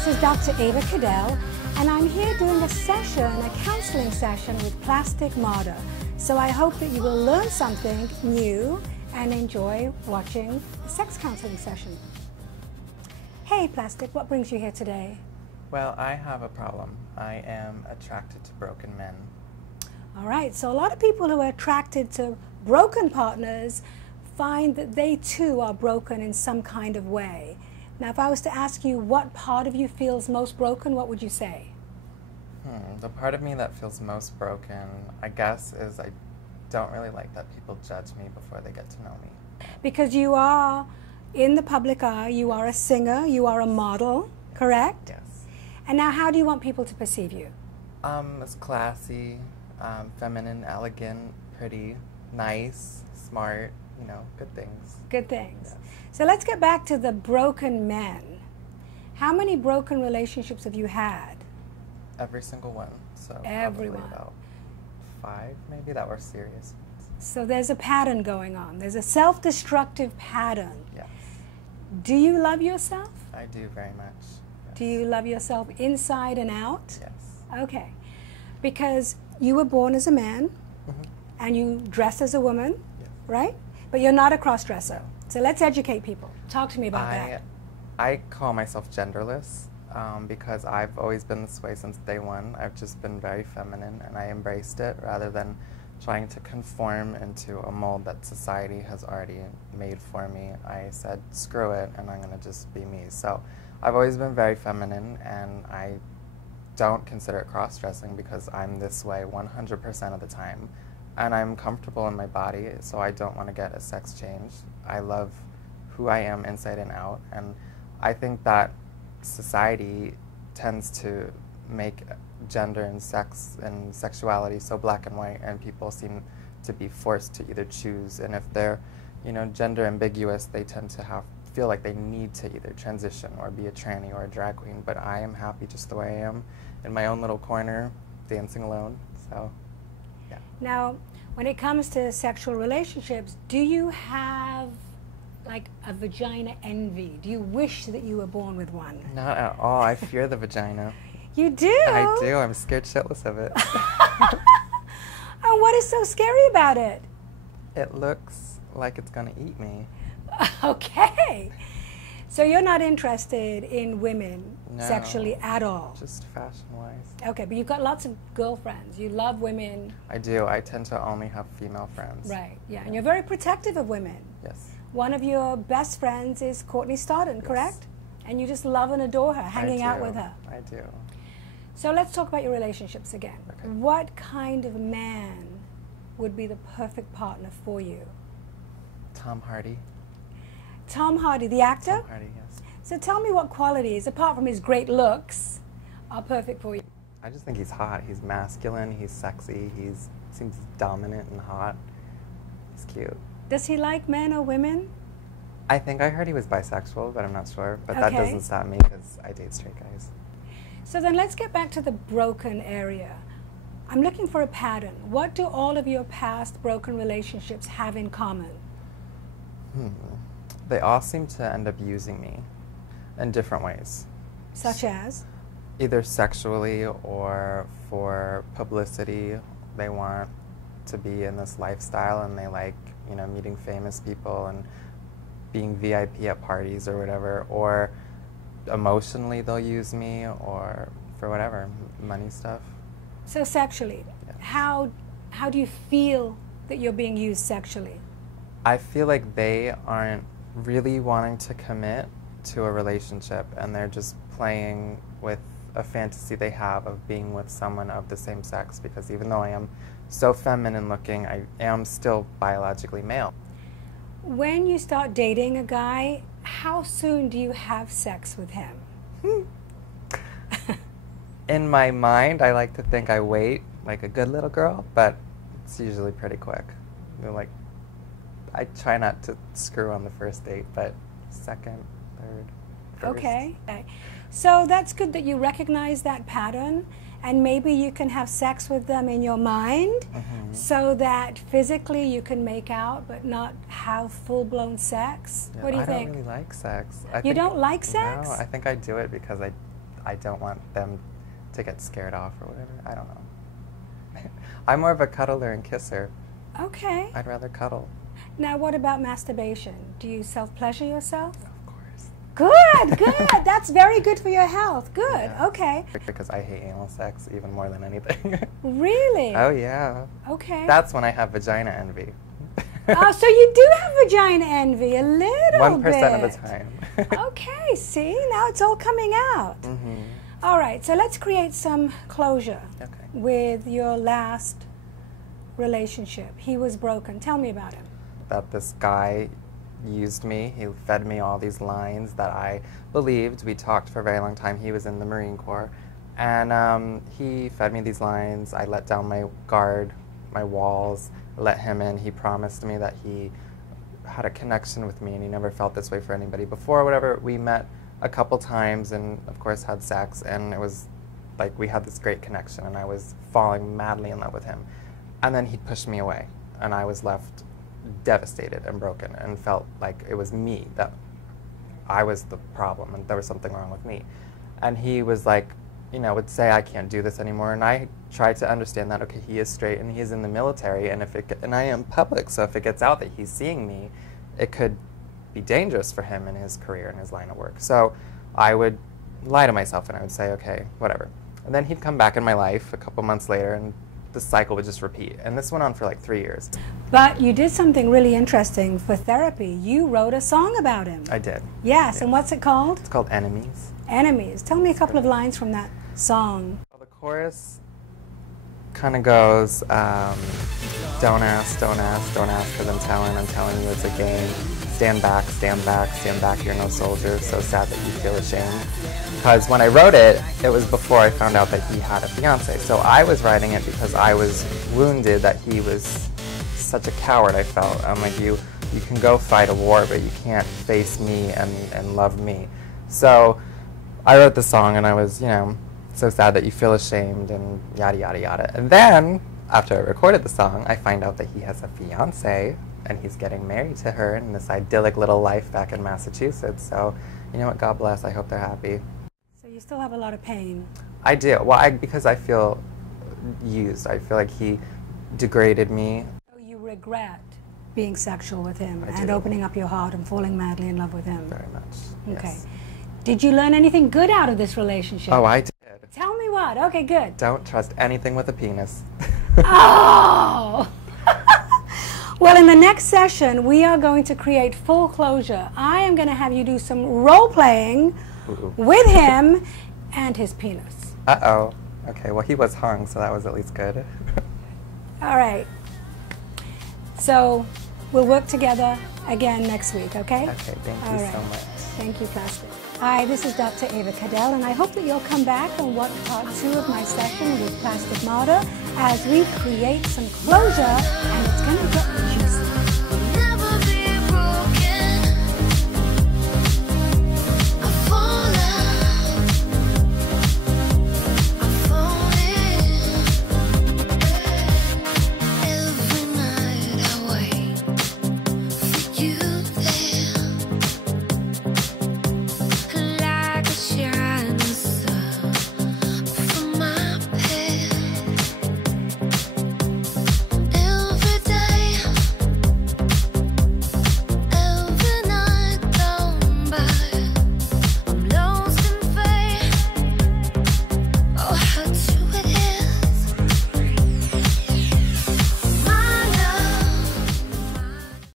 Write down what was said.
this is Dr. Ava Cadell, and I'm here doing a counseling session with Plastic Martyr. So I hope that you will learn something new and enjoy watching a sex counseling session. Hey Plastic, what brings you here today? Well, I have a problem. I am attracted to broken men. All right, so a lot of people who are attracted to broken partners find that they too are broken in some kind of way. Now, if I was to ask you what part of you feels most broken, what would you say? The part of me that feels most broken, I guess, is I don't really like that people judge me before they get to know me. Because you are in the public eye, you are a singer, you are a model, correct? Yes. And now how do you want people to perceive you? As classy, feminine, elegant, pretty, nice, smart, you know, good things. Good things. Yes. So let's get back to the broken men. How many broken relationships have you had? Every single one. So Everyone. Probably about 5 maybe that were serious. So there's a pattern going on. There's a self-destructive pattern. Yes. Do you love yourself? I do very much. Yes. Do you love yourself inside and out? Yes. Okay. Because you were born as a man and you dress as a woman, right? But you're not a cross-dresser. So let's educate people. Talk to me about that. I call myself genderless because I've always been this way since day one. I've just been very feminine and I embraced it rather than trying to conform into a mold that society has already made for me. I said, screw it, and I'm going to just be me. So I've always been very feminine, and I don't consider it cross-dressing because I'm this way 100% of the time. And I'm comfortable in my body, so I don't want to get a sex change. I love who I am inside and out, and I think that society tends to make gender and sex and sexuality so black and white, and people seem to be forced to either choose. And if they're, you know, gender ambiguous, they tend to feel like they need to either transition or be a tranny or a drag queen. But I am happy just the way I am, in my own little corner, dancing alone. So. Yeah. Now, when it comes to sexual relationships, do you have like a vagina envy? Do you wish that you were born with one? Not at all. I fear the vagina. You do? I do. I'm scared shitless of it. And what is so scary about it? It looks like it's going to eat me. Okay. So you're not interested in women No, sexually at all? Just fashion-wise. Okay, but you've got lots of girlfriends. You love women. I do. I tend to only have female friends. Right, yeah. And you're very protective of women. Yes. One of your best friends is Courtney Stodden, correct? And you just love and adore her, hanging out with her. I do. So let's talk about your relationships again. Okay. What kind of man would be the perfect partner for you? Tom Hardy. Tom Hardy, the actor? Tom Hardy, yes. So tell me what qualities, apart from his great looks, are perfect for you. I just think he's hot. He's masculine. He's sexy. He seems dominant and hot. He's cute. Does he like men or women? I think I heard he was bisexual, but I'm not sure. But that Okay. doesn't stop me because I date straight guys. So then let's get back to the broken area. I'm looking for a pattern. What do all of your past broken relationships have in common? They all seem to end up using me in different ways. Such as? Either sexually or for publicity. They want to be in this lifestyle and they like, you know, meeting famous people and being VIP at parties or whatever. Or emotionally they'll use me, or for whatever, money stuff. So sexually, Yes. how do you feel that you're being used sexually? I feel like they aren't really wanting to commit to a relationship, and they're just playing with a fantasy they have of being with someone of the same sex, because even though I am so feminine looking, I am still biologically male. When you start dating a guy, how soon do you have sex with him? In my mind, I like to think I wait like a good little girl, but it's usually pretty quick. You know, like, I try not to screw on the first date, but second, third, first. Okay. So that's good that you recognize that pattern, and maybe you can have sex with them in your mind so that physically you can make out but not have full-blown sex. Yeah, What do you think? I don't really like sex. You don't like sex? No, I think I do it because I don't want them to get scared off or whatever. I don't know. I'm more of a cuddler and kisser. Okay. I'd rather cuddle. Now, what about masturbation? Do you self-pleasure yourself? Of course. Good, good. That's very good for your health. Good, Yeah. Okay. Because I hate anal sex even more than anything. Really? Oh, yeah. Okay. That's when I have vagina envy. Oh, so you do have vagina envy a little 1% bit. of the time. Okay, see? Now it's all coming out. Mm-hmm. All right, so let's create some closure Okay. with your last relationship. He was broken. Tell me about him. That this guy used me. He fed me all these lines that I believed. We talked for a very long time. He was in the Marine Corps. And he fed me these lines. I let down my guard, my walls, let him in. He promised me that he had a connection with me and he never felt this way for anybody before. Whatever, we met a couple times and of course had sex, and it was like we had this great connection and I was falling madly in love with him. And then he pushed me away and I was left devastated and broken and felt like it was me, that I was the problem and there was something wrong with me. And he was like, you know, would say I can't do this anymore, and I tried to understand that, okay, he is straight and he's in the military, and and I am public, so if it gets out that he's seeing me, it could be dangerous for him in his career and his line of work. So I would lie to myself and I would say, okay, whatever. And then he'd come back in my life a couple months later and the cycle would just repeat. And this went on for like 3 years. But you did something really interesting for therapy. You wrote a song about him. I did. Yes, Yeah. and what's it called? It's called Enemies. Enemies. Tell me a couple of lines from that song. Well, the chorus kind of goes, don't ask, don't ask, don't ask, because I'm telling you it's a game. Stand back, stand back, stand back, you're no soldier. So sad that you feel ashamed. Because when I wrote it, it was before I found out that he had a fiance. So I was writing it because I was wounded that he was such a coward, I felt. I'm like, you can go fight a war, but you can't face me and love me. So I wrote the song and I was, you know, so sad that you feel ashamed and yada, yada, yada. And then, after I recorded the song, I find out that he has a fiance and he's getting married to her in this idyllic little life back in Massachusetts. So, you know what, God bless, I hope they're happy. So you still have a lot of pain. I do. Well, because I feel used. I feel like he degraded me. So you regret being sexual with him I and do. opening up your heart and falling madly in love with him. Very much. Okay. Yes. Did you learn anything good out of this relationship? Oh, I did. Tell me what. Okay, good. Don't trust anything with a penis. Oh! Well, in the next session, we are going to create full closure. I am going to have you do some role-playing with him and his penis. Uh-oh. Okay, well, he was hung, so that was at least good. All right. So we'll work together again next week, okay? Okay, thank All you right. so much. Thank you, Plastic. Hi, this is Dr. Ava Cadell, and I hope that you'll come back and watch part 2 of my session with Plastic Martyr as we create some closure, and it's going to get